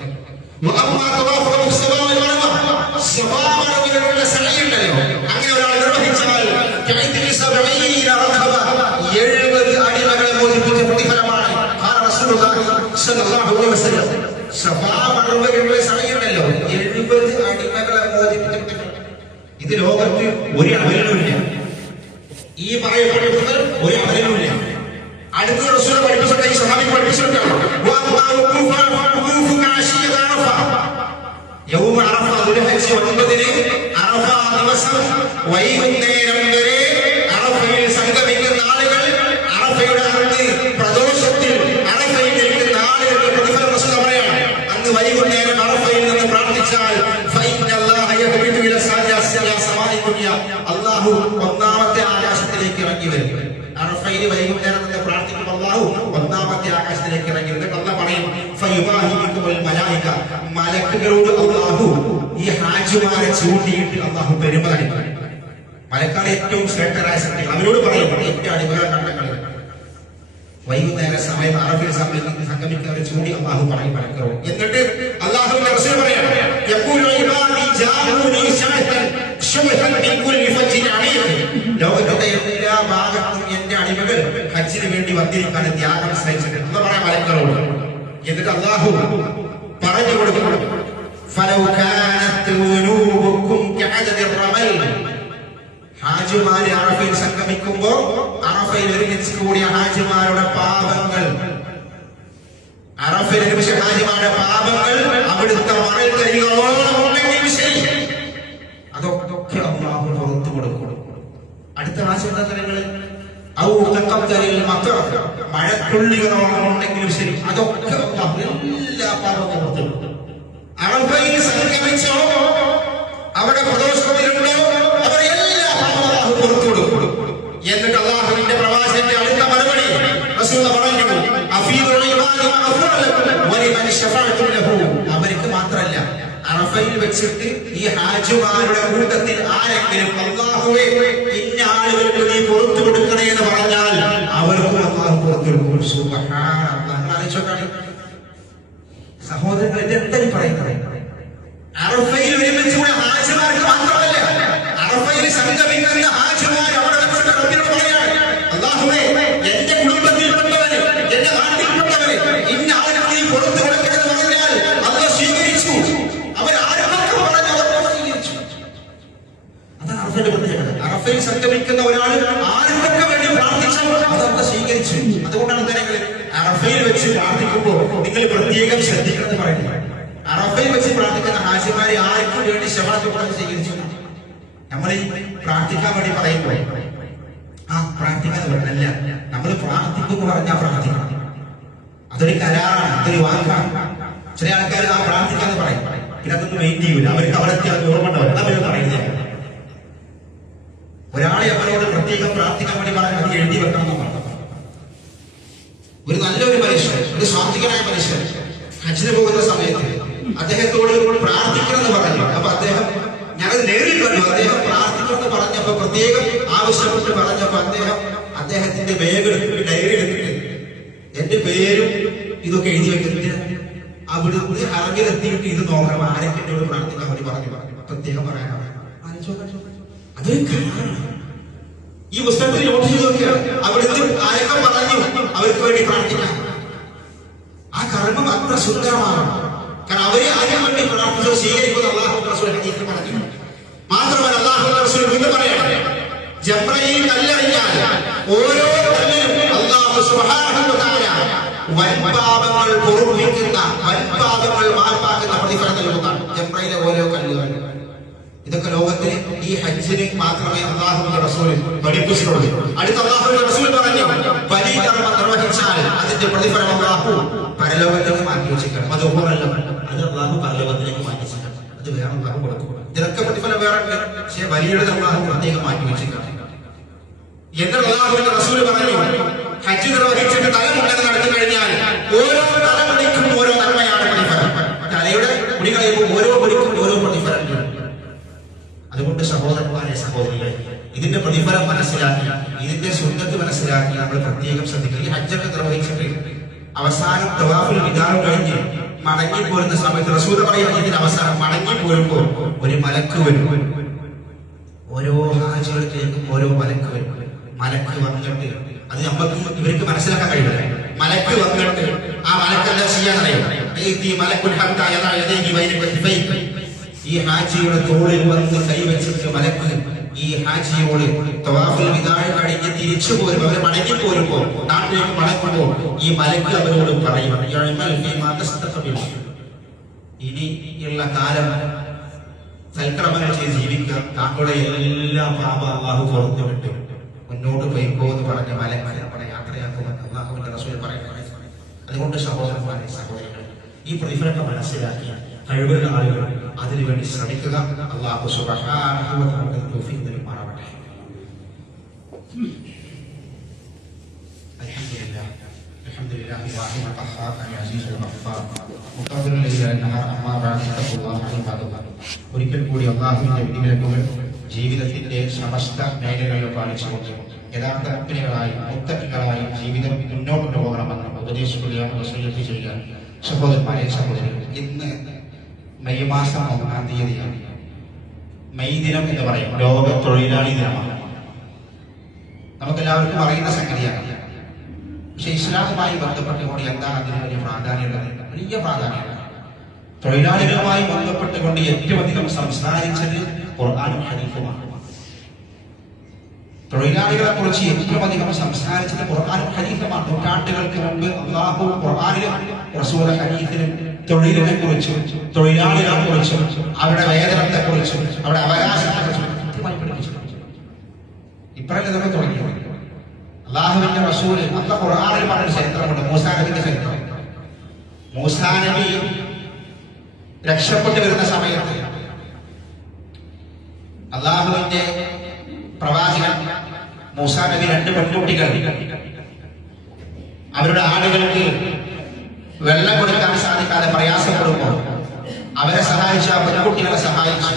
അങ്ങനെ ഒരാൾ നിർവഹിച്ചാൽ 70 അടിമകളെ മോചിപ്പിച്ച പ്രതിഫലമാണ്. സഫാ മറുവകളുടെ സമയമുണ്ടല്ലോ, 70 അടിമകളെ മോചിപ്പിച്ച. ഇത് ലോകത്ത് ഒരു അമലിനുമില്ല. ഈ പറയപ്പെട്ട ഒരു അമലിനുമില്ല. അടുത്ത റസൂൽ പഠിപ്പിച്ചിട്ട് ഈ സ്വഹാബി പഠിപ്പിച്ചിട്ടാണ് യൗമ അറഫ, ദുൽഹജ്ജ് 9 അറഫ ദിവസം വൈകുന്നേരം വരെ അറഫയിൽ സംഗമിക്കുന്ന ആളുകൾ, അറഫയുടെ അന്ന് പ്രദോഷത്തിൽ അറഫയിൽ നിൽക്കുന്ന ആളുകളുടെ പ്രതിഫലം റസൂൽ പറയാണ്. അന്ന് വൈകുന്നേരം അറഫയിൽ നിന്ന് പ്രാർത്ഥിച്ചാൽ അല്ലാഹു 1ാമത്തെ ആകാശത്തിലേക്ക് ഇറങ്ങി വരും. അറഫയിൽ വൈകുന്നേരം നിന്ന് പ്രാർത്ഥിക്കും, അല്ലാഹു 1ാമത്തെ ആകാശത്തിലേക്ക് ഇറങ്ങി വരും. അല്ലാഹു പറയും, ഫയുബാഹിബികുൽ മലായിക, മലക്കുകളോട് അല്ലാഹു ഈ ഹാജിമാരെ ചൂണ്ടിയിട്ട് അല്ലാഹു പെരുമ കാണിക്കും. മലക്കാട് ഏറ്റവും ശ്രേഷ്ഠരായ ശക്തികൾ അവരോട് പറയും, എന്റെ അടിമകളെ കണ്ടങ്ങൾ വൈകുന്നേര സമയത്ത് അറഫിൽ സംഗമിക്കുന്നവരെ ചൂണ്ടി അല്ലാഹു പറയും മലക്കുകളോട്. എന്നിട്ട് അല്ലാഹുവിന്റെ റസൂൽ പറയാണ്, യഖൂലു ഇബാദി ജാഊനി ശഅതൻ ലോകത്തിന്റെ എല്ലാ ഭാഗത്തും എന്റെ അടിമകൾ ഹജ്ജിന് വേണ്ടി വന്നിരിക്കാൻ ത്യാഗം സഹിച്ചിട്ട് എന്ന് പറയാൻ മലക്കളോട്. എന്നിട്ട് അല്ലാഹു പറഞ്ഞു കൊടുക്കും, ഹാജിമാര് അറഫയിൽ സംഗമിക്കുമ്പോ അറഫയിൽ ഒരുമിച്ച് കൂടിയ ഹാജിമാരുടെ പാപങ്ങൾ, അറഫയിൽ ഒരുമിച്ച് ഹാജിമാരുടെ പാപങ്ങൾ അവിടുത്തെ മറൽ തരികളോളം ഉണ്ടെങ്കിൽ ശരി, അതൊക്കെ അല്ലാഹു പുറത്തു കൊടുക്കും. അടുത്ത ആശയങ്ങൾ മഴത്തുള്ളികളോളം ഉണ്ടെങ്കിലും ശരി, അതൊക്കെ എല്ലാ പാപങ്ങളും പുറത്തു കൊടുക്കും. അറഫയിൽ സംഗമിച്ചോ അവിടെ പ്രദോഷത്തിലുണ്ടോ അവർ എല്ലാ പാപവും പുറത്തു കൊടുക്കും. എന്നിട്ട് അല്ലാഹുവിന്റെ പ്രവാചകന്റെ അടുത്ത മറുപടി റസൂൽ പറഞ്ഞു, അവർക്ക് മാത്രമല്ല, അറഫയിൽ വെച്ചിട്ട് ഈ ഹാജിമാരുടെ കൂട്ടത്തിൽ ആരെങ്കിലും അല്ലാഹുവേ ഇന്ന ആളുകൾക്ക് നീ പുറത്തു കൊടുക്കണേ എന്ന് പറഞ്ഞാൽ അവർക്കും അല്ലാഹു പുറത്തു കൊടുക്കും. സുബ്ഹാനല്ലാഹ്. സഹോദരങ്ങൾ, ഇതെന്തായി പറയുന്നത്? അറഫയിൽ ഒരുമിച്ച് കൂടെ ഹാജിമാർക്ക് മാത്രമല്ല, അറഫയിൽ സംഗമിക്കുന്ന ഹാജിമാർ അവിടെ വെച്ചിട്ട് റബ്ബിനോട് പറയാണ്, അല്ലാഹുവേ എന്റെ കുടുംബത്തിൽപ്പെട്ടവര്, എന്റെ നാട്ടിൽപ്പെട്ടവര് ഇന്ന ആളുകൾ നീ പുറത്തു കൊടുക്കണമെന്ന് പറഞ്ഞാൽ അല്ലാഹു സ്വീകരിച്ചു. അവരാരൊക്കെ പറഞ്ഞു അവർ സ്വീകരിച്ചു. അതാണ് അറഫയുടെ പ്രത്യേകത. അറഫയിൽ സംഗമിക്കുന്ന ഒരാൾ ആർക്കൊക്കെ വേണ്ടി പ്രാർത്ഥിച്ചു അതൊക്കെ സ്വീകരിച്ചു. അതുകൊണ്ടാണ് ജനങ്ങൾ അറഫയിൽ വെച്ച് പ്രാർത്ഥിക്കുമ്പോൾ നിങ്ങൾ പ്രത്യേകം ശ്രദ്ധിക്കണമെന്ന് പറയുന്നത്. അറഫയിൽ വെച്ച് പ്രാർത്ഥിക്കുന്ന ഹാജിമാരെ ആർക്കും വേണ്ടി ശഫാഅത്ത് കൊണ്ട് സ്വീകരിച്ചു. നമ്മൾ ഈ പ്രാർത്ഥിക്കാൻ വേണ്ടി പറയുമ്പോൾ പ്രാർത്ഥിക്കാൻ അല്ല, നമ്മൾ പ്രാർത്ഥിക്കുമെന്ന് പറഞ്ഞാൽ പ്രാർത്ഥിക്കണം. അതൊരു കരാറാണ്, അതൊരു വാക്കാണ്. ചില ആൾക്കാർ പ്രാർത്ഥിക്കാന്ന് പറയും, പിന്നെ അതൊന്നും മെയിൻ ചെയ്യൂല. അവർക്ക് അവിടത്തെ ഓർമ്മ ഉണ്ടാവില്ല. അവർ പറയുന്നത് ഒരാളെ അവരോട് പ്രത്യേകം പ്രാർത്ഥിക്കാൻ വേണ്ടി പറഞ്ഞാൽ അത് എഴുതി വെക്കണം എന്നാണ്. ഒരു നല്ലൊരു മനുഷ്യൻ, ഒരു സ്വാത്വികനായ മനുഷ്യൻ ഹജ്ജിന് പോകുന്ന സമയത്ത് അദ്ദേഹത്തോട് പ്രാർത്ഥിക്കണമെന്ന് പറഞ്ഞു. അപ്പൊ അദ്ദേഹം, ഞങ്ങൾ നേരിൽ കണ്ടു, അദ്ദേഹം പ്രാർത്ഥിക്കണമെന്ന് പറഞ്ഞപ്പോ പ്രത്യേകം ആവശ്യപ്പെട്ട് പറഞ്ഞപ്പോ അദ്ദേഹത്തിന്റെ ബാഗ് എടുത്തിട്ട്, ഡയറി എടുത്തിട്ട് എന്റെ പേരും ഇതൊക്കെ എഴുതി വെക്കുന്നത്, അവിടുന്ന് ഹറമിലെത്തിയിട്ട് ഇത് നോക്കണം, ആരൊക്കെ എന്നോട് പ്രാർത്ഥിക്കാൻ വേണ്ടി പറഞ്ഞു പ്രത്യേകം പറയാനാണ്. അതൊരു കരാറാണ്. ഈ പുസ്തകത്തിൽ നോട്ട് ചെയ്ത് നോക്കിയാണ് അവിടുന്ന് ആരൊക്കെ പറഞ്ഞു അവർക്ക് വേണ്ടി പ്രാർത്ഥിക്കാം. ആ കർമ്മം അത്ര സുന്ദരമാണ്. കാരണം അവരെ ആരും വേണ്ടി പ്രാർത്ഥിച്ചത് സ്വീകരിക്കുന്ന അല്ലാഹുവിന്റെ റസൂൽ ഹദീസിൽ പറഞ്ഞു. മാത്രമല്ല അല്ലാഹുവിന്റെ റസൂൽ വീണ്ടും പറയാണ്, ജംറയിൽ കല്ലെറിഞ്ഞാൽ ഓരോ കല്ലിനും അല്ലാഹു സുബ്ഹാനഹു വ തആല വൻപാപങ്ങൾ പൊറുപ്പിക്കുന്ന, വൻപാപങ്ങൾ മാപ്പാക്കുന്ന പ്രതിഫലം നൽകുന്നതാണ് ജംറയിലെ ഓരോ കല്ലുകൾ. ഇതൊക്കെ ലോകത്തിൽ ഈ ഹജ്ജിന് മാത്രമേ അല്ലാഹുവിന്റെ റസൂൽ പഠിപ്പിച്ചിട്ടുള്ളൂ. അടുത്ത അല്ലാഹുവിന്റെ റസൂൽ പറഞ്ഞു, ബലികർമ്മം നിർവഹിച്ചാൽ അതിന്റെ പ്രതിഫലം അല്ലാഹു പരലോകത്തേക്ക് മാറ്റി വെച്ചിരിക്കണം. അത് അല്ലാഹു പരലോകത്തിലേക്ക് മാറ്റി വെച്ചിരിക്കണം. അത് വേറെ അല്ലാഹു കൊടുക്കും. ഇതിനൊക്കെ പ്രതിഫലം വേറെ ഉണ്ട്, പക്ഷേ ബലിയുടെ അല്ലാഹു പ്രത്യേകം മാറ്റി വെച്ചിരിക്കണം. എന്നിട്ട് അല്ലാഹുവിന്റെ റസൂൽ പറഞ്ഞു, ഹജ്ജ് നിർവഹിച്ചിട്ട് തലമുണ്ടത് നടത്തി കഴിഞ്ഞാൽ ഓരോ തലമുടിക്കും ഓരോ നന്മയാണ് പ്രതിഫലം. തലയുടെ മുടി കളയുമ്പോൾ ഓരോ മുടിക്കും ഓരോ പ്രതിഫലം. അതുകൊണ്ട് സഹോദരന്മാരെ, സഹോദരികളെ, ഇതിന്റെ പ്രതിഫലം മനസ്സിലാക്കി, ഇതിന്റെ സുന്നത്ത് മനസ്സിലാക്കി നമ്മൾ പ്രത്യേകം ശ്രദ്ധിക്കുക. ഈ ഹജ്ജൊക്കെ നിർവഹിച്ചിട്ട് അവസാനം തവാഫുൽ വിദാഉ കഴിഞ്ഞ് മടങ്ങി പോരുന്ന സമയത്ത് റസൂൽ പറയുന്ന ഇതിന്റെ അവസാനം മടങ്ങി പോരുമ്പോൾ ഒരു മലക്ക് വരും. ഓരോ ഹാജികൾക്കും ഓരോ മലക്ക് വരും. മലക്ക് വന്നിട്ട്, അത് നമുക്ക് ഇവർക്ക് മനസ്സിലാക്കാൻ കഴിയില്ല. മലക്ക് വന്നിട്ട് ആ മലക്കെല്ലാം ചെയ്യാനറിയാം. ഈ ഹാജിയുടെ തോളിൽ വന്ന് കൈവച്ചിട്ട് മലക്ക് ഈ ഹാജിയോട് തവാഫുൽ വിദാഅ് കഴിഞ്ഞ് തിരിച്ചു പോരും, അവർ മടങ്ങി പോരുമ്പോ, നാട്ടിലേക്ക് മടങ്ങുമ്പോൾ ഈ മലക്ക് അവരോട് പറയും, ഇനിയുള്ള കാലം സൽക്കർമ്മങ്ങൾ ചെയ്ത് ജീവിക്കുക, താങ്കളുടെ എല്ലാ പാപ അല്ലാഹു പുറത്തു വിട്ട് മുന്നോട്ട് പോയിക്കോ എന്ന് പറഞ്ഞ മലക്ക് നമ്മളെ യാത്രയാക്കുമെന്ന് അല്ലാഹുവിന്റെ റസൂൽ പറയുന്നത്. അതുകൊണ്ട് സഹോദരന്മാരെ, സഹോദരികളെ, ഈ പ്രതിഫലത്തെ മനസ്സിലാക്കി കഴിവുള്ള ആളുകൾ അതിനുവേണ്ടി ശ്രമിക്കുക. അല്ലാഹു സുബ്ഹാനഹു വ തആല തൗഫീഖ് നൽകുമാറാവട്ടെ. അൽഹംദുലില്ലാഹി വാഹിദുൽ ഖഹ്ഹാർ അൽ-അസീസുൽ ഗഫ്ഫാർ മുഖദ്ദിറുൽ ലൈലി നഹർ അമ്മാ ബഅദ് തഖ്വല്ലാഹു ഇബാദല്ലാഹ്. ഒരിക്കൽ കൂടി അല്ലാഹുവിന്റെ വിധിവിലക്കുകൾ ജീവിതത്തിന്റെ സമസ്ത മേഖലകളിൽ പാലിച്ചുകൊണ്ട് യഥാർത്ഥ മുഅ്മിനുകളായി, മുത്തഖികളായി ജീവിതം മുന്നോട്ട് പോകണമെന്ന് ഉപദേശിക്കുകയാണ്, വസിയത്ത് ചെയ്യുകയാണ്. സഹോദരന്മാരെ, സഹോദരികളെ, ഇന്ന് മെയ് മാസം 1-ാം തീയതിയാണ്. മെയ് ദിനം എന്ന് പറയും, ലോക തൊഴിലാളി ദിനമാണ്. നമുക്കെല്ലാവർക്കും അറിയുന്ന സംഗതിയാണ്. പക്ഷെ ഇസ്ലാമുമായി ബന്ധപ്പെട്ടുകൊണ്ട് എന്താണ് അതിന് വലിയ പ്രാധാന്യമുള്ളത്? വലിയ പ്രാധാന്യമുള്ളത്. തൊഴിലാളികളുമായി ബന്ധപ്പെട്ടുകൊണ്ട് ഏറ്റവും അധികം സംസാരിച്ചത് ഖുർആനും ഹദീസുമാണ്. തൊഴിലാളികളെ കുറിച്ച് ഏറ്റവും അധികം സംസാരിച്ചത് ഖുർആനും ഹദീസുമാണ്. നൂറ്റാണ്ടുകൾക്ക് മുമ്പ് അല്ലാഹു ഖുർആനിലും റസൂൽ ഹദീസിലും തൊഴിലിനെ കുറിച്ചും തൊഴിലാളികളെ കുറിച്ചും അവരുടെ വേതനത്തെ കുറിച്ചും അവരുടെ അവകാശത്തെ കുറിച്ചും കൃത്യമായി പഠിപ്പിച്ചിട്ടുണ്ട്. ഇപ്പോഴല്ലേ ഇതൊക്കെ തുടങ്ങി. അല്ലാഹുവിന്റെ റസൂൽ അല്ലാഹു ഖുർആനിൽ പറഞ്ഞ ചരിത്രമുണ്ട്, മൂസാ നബിയുടെ ചരിത്രം. മൂസാ നബി രക്ഷപ്പെട്ടു വരുന്ന സമയത്ത് അല്ലാഹുവിന്റെ പ്രവാചകൻ മൂസാ നബി 2 പെൺകുട്ടികൾ അവരുടെ ആടുകൾക്ക് വെള്ളം കൊടുക്കാൻ സാധിക്കാതെ പ്രയാസപ്പെടുമ്പോൾ അവരെ സഹായിച്ച ആ പെൺകുട്ടികളെ സഹായിച്ചു.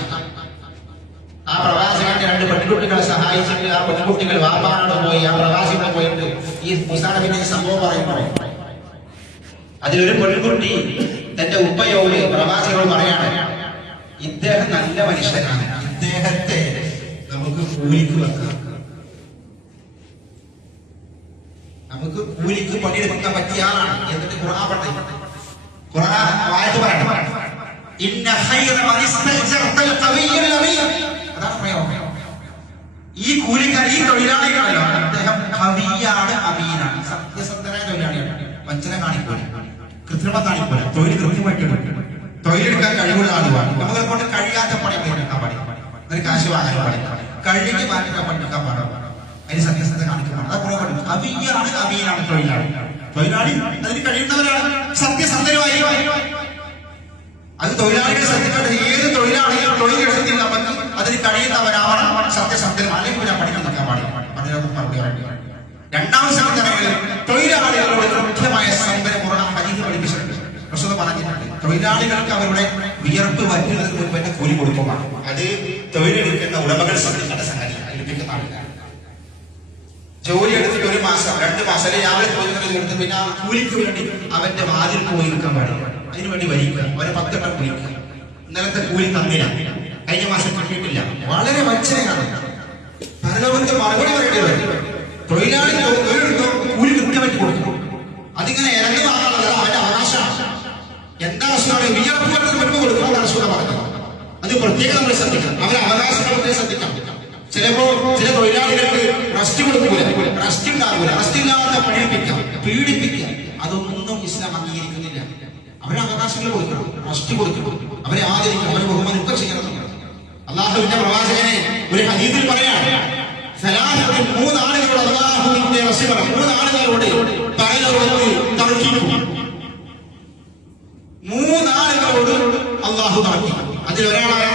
ആ പ്രവാചകന്റെ 2 പെൺകുട്ടികളെ സഹായിച്ചിട്ട് ആ പെൺകുട്ടികൾ വാപ്പാനോട് പോയി ആ പ്രവാസികളെ പോയിട്ട് ഈ മൂസാ നബിന്റെ സംഭവം പറയുമ്പോൾ അതിലൊരു പെൺകുട്ടി തന്റെ ഉപ്പയോട് പ്രവാസികളോട് പറയാണ്, ഇദ്ദേഹം നല്ല മനുഷ്യനാണ്, ഇദ്ദേഹത്തെ നമുക്ക് കൂലിക്ക് വെക്കാം, നമുക്ക് കൂലിക്ക് പണിയെടുക്കാൻ പറ്റിയ ആളാണ്. എന്നിട്ട് ഖുർആൻ ആയത്ത് പറയണം, ഇന്ന ഖൈറ മൻ ഇസ്തഅജർതൽ ഖവിയ്യുൽ അമീൻ. അതാണ് പ്രയോഗം. ഈ കൂലിക്കാർ, ഈ തൊഴിലാളികളല്ലോ, അദ്ദേഹം ഖവിയാണ്, അമീനാണ്, സത്യസന്ധനായ തൊഴിലാളിയാണ്. വഞ്ചന കാണിക്കൂല, കൃത്രിമം കാണിക്കൂല, തൊഴിൽ കൃത്യമായിട്ട് തൊഴിലെടുക്കാൻ കഴിവുള്ള ആളുമാണ്. നമ്മളെ കൊണ്ട് കഴിയാത്ത പണി എടുക്കാൻ പാടില്ല, ഒരു കാശ് വാങ്ങാൻ പാടില്ല, കഴുകി മാറ്റാൻ പഠിക്കാൻ പാടില്ല, അതിന് സത്യസന്ധത കാണിക്കാൻ പാടില്ല. അവിയാണ്, അമീനാണ് തൊഴിലാളി. തൊഴിലാളി അതിന് കഴിയുന്നവരാണ്, സത്യസന്ധരുമായി. അത് തൊഴിലാളികളെ ശ്രദ്ധിക്കേണ്ടത്, ഏത് തൊഴിലാളികളും തൊഴിലെടുത്തിൽ നമുക്ക് അതിന് കഴിയുന്നവരാവണം, സത്യസന്ധരും. അല്ലെങ്കിൽ ഞാൻ പഠിക്കാൻ നിൽക്കാൻ പാടില്ല. മറുപടി രണ്ടാമത്തെ സംഘടനകളിൽ തൊഴിലാളികളോട് കൃത്യമായ സംബരം ഖുർആൻ ഹദീസ് പഠിപ്പിച്ചിട്ടുണ്ട്. റസൂൽ പറഞ്ഞിട്ടുണ്ട്, തൊഴിലാളികൾക്ക് അവരുടെ വിയർപ്പ് വരുന്നതിന് മുൻപ് തന്നെ കൂലി കൊടുക്കുമാണ്. അത് തൊഴിലെടുക്കുന്ന ഉടമകൾ ശ്രദ്ധിക്കേണ്ട സംഗതിയാണ്. ലഭിക്കുന്ന ആളുകൾ ജോലി എടുത്തിട്ട് 1 മാസം 2 മാസം അല്ലെങ്കിൽ രാവിലെ ജോലി എടുത്ത് പിന്നെ ആ കൂലിക്ക് വേണ്ടി അവന്റെ വാതിൽ പോയി നിൽക്കാൻ പാടില്ല. അതിനുവേണ്ടി വരിക്കുക, അവരെ 10 വട്ടം വിളിക്കുക. ഇന്നലത്തെ കൂലി തന്നില്ല, കഴിഞ്ഞ മാസം കിട്ടിയിട്ടില്ല, വളരെ വഞ്ചനയാണ്. പരലോകത്തെ മറുപടി പറയേണ്ടി വരും. തൊഴിലാളി കൂലി കൃത്യമായിട്ട് കൊടുക്കും. അതിങ്ങനെ ഇറങ്ങി വാങ്ങാനുള്ളത് അവന്റെ അവകാശമാണ്. എന്താ റസൂലാണ് വിയർപ്പ് വരുന്നത് മുൻപ് കൊടുക്കും, അതാണ് റസൂൽ പറഞ്ഞത്. അത് പ്രത്യേകം നമ്മൾ ശ്രദ്ധിക്കണം, അവരുടെ അവകാശങ്ങളെ ശ്രദ്ധിക്കണം. ചിലപ്പോ ചില തൊഴിലാളികൾക്ക് റെസ്റ്റ് കൊടുക്കൂല, റെസ്റ്റ് ഉണ്ടാകൂല, റെസ്റ്റ് ഇല്ലാതെ പീഡിപ്പിക്കാം, പീഡിപ്പിക്കാം. അതൊന്നും ഇസ്ലാം അംഗീകരിക്കുന്നില്ല. അവരുടെ അവകാശങ്ങൾ കൊടുക്കണം, റെസ്റ്റ് കൊടുക്കണം, അവരെ ആദരിക്കണം, അവരെ ബഹുമാനിക്കുക ചെയ്യണം. അല്ലാഹുവിന്റെ പ്രവാചകനെ ഒരു ഹദീസിൽ പറയാണ്, 3 ആളുകളോട് അല്ലാഹുവിന്റെ റസൂൽ 3 ആളുകളോട് പരലോകത്ത് തർക്കിക്കും. 3 ആളുകളോട് അല്ലാഹു തർക്കിക്കും. അതിലൊരാളാണ്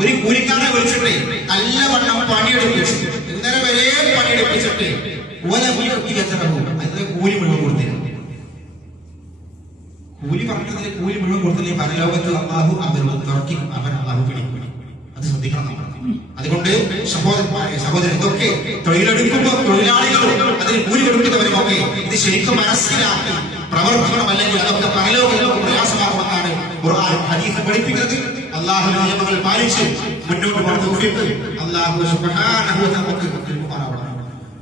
ഒരു കൂലിക്കാരനെ വിളിച്ചിട്ട് നല്ലവണ്ണം പണിയെടുപ്പിച്ചു, ഇന്നലെ വരെ പണിയെടുപ്പിച്ചിട്ട് അതിന് കൂലി മുഴുവൻ കൊടുത്തില്ല. കൂലി പറഞ്ഞതിന് കൂലി മുഴുവൻ കൊടുത്തില്ലേ പരലോകത്ത് അല്ലാഹു അവരോട് തർക്കിക്കും, അവൻ അല്ലാഹു പിടിക്കും. അത് ശ്രദ്ധിക്കണം നമ്മൾ. അതുകൊണ്ട് സഹോദരൻ ഇതൊക്കെ തൊഴിലെടുക്കുമ്പോൾ തൊഴിലാളികളും അതിന് കൂലി കൊടുക്കുന്നവരുമൊക്കെ ഇത് ശരിക്കും മനസ്സിലാക്കി പ്രവർത്തിക്കണം, അല്ലെങ്കിൽ അതൊക്കെ പരലോകത്ത് പ്രയാസമാകുമെന്നാണ് ഖുർആൻ ഹദീസ് പഠിപ്പിക്കുന്നത്. അല്ലാഹുവിന്റെ നിയമങ്ങൾ പാലിച്ച് മുന്നോട്ട് പോകുന്ന തൗഫീഖ് അല്ലാഹു സുബ്ഹാനഹു വ തആല നൽകുമാറാവട്ടെ.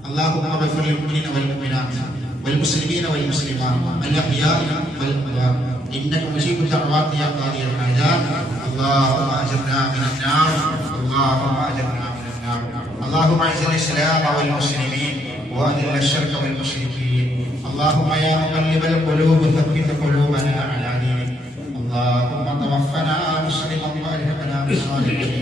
അല്ലാഹുമ്മ ഗ്ഫിർ ലിൽ മുഅ്മിനീന വൽ മുഅ്മിനാത്ത് വൽ മുസ്ലിമീന വൽ മുസ്ലിമാത്ത് അൽ അഹ്യാഇ വൽ അംവാത് ഇന്നക മുജീബു ദഅവാതി യാ ഖാദിയൽ ഹജാത്. اللهم اجرنا من النار، اللهم اجرنا من النار. اللهم اعز الاسلام والمسلمين واذل الشرك والمشركين. اللهم يا مقلب القلوب ثبت قلوبنا على دينك. اللهم توفنا مسلما والحقنا بالصالحين.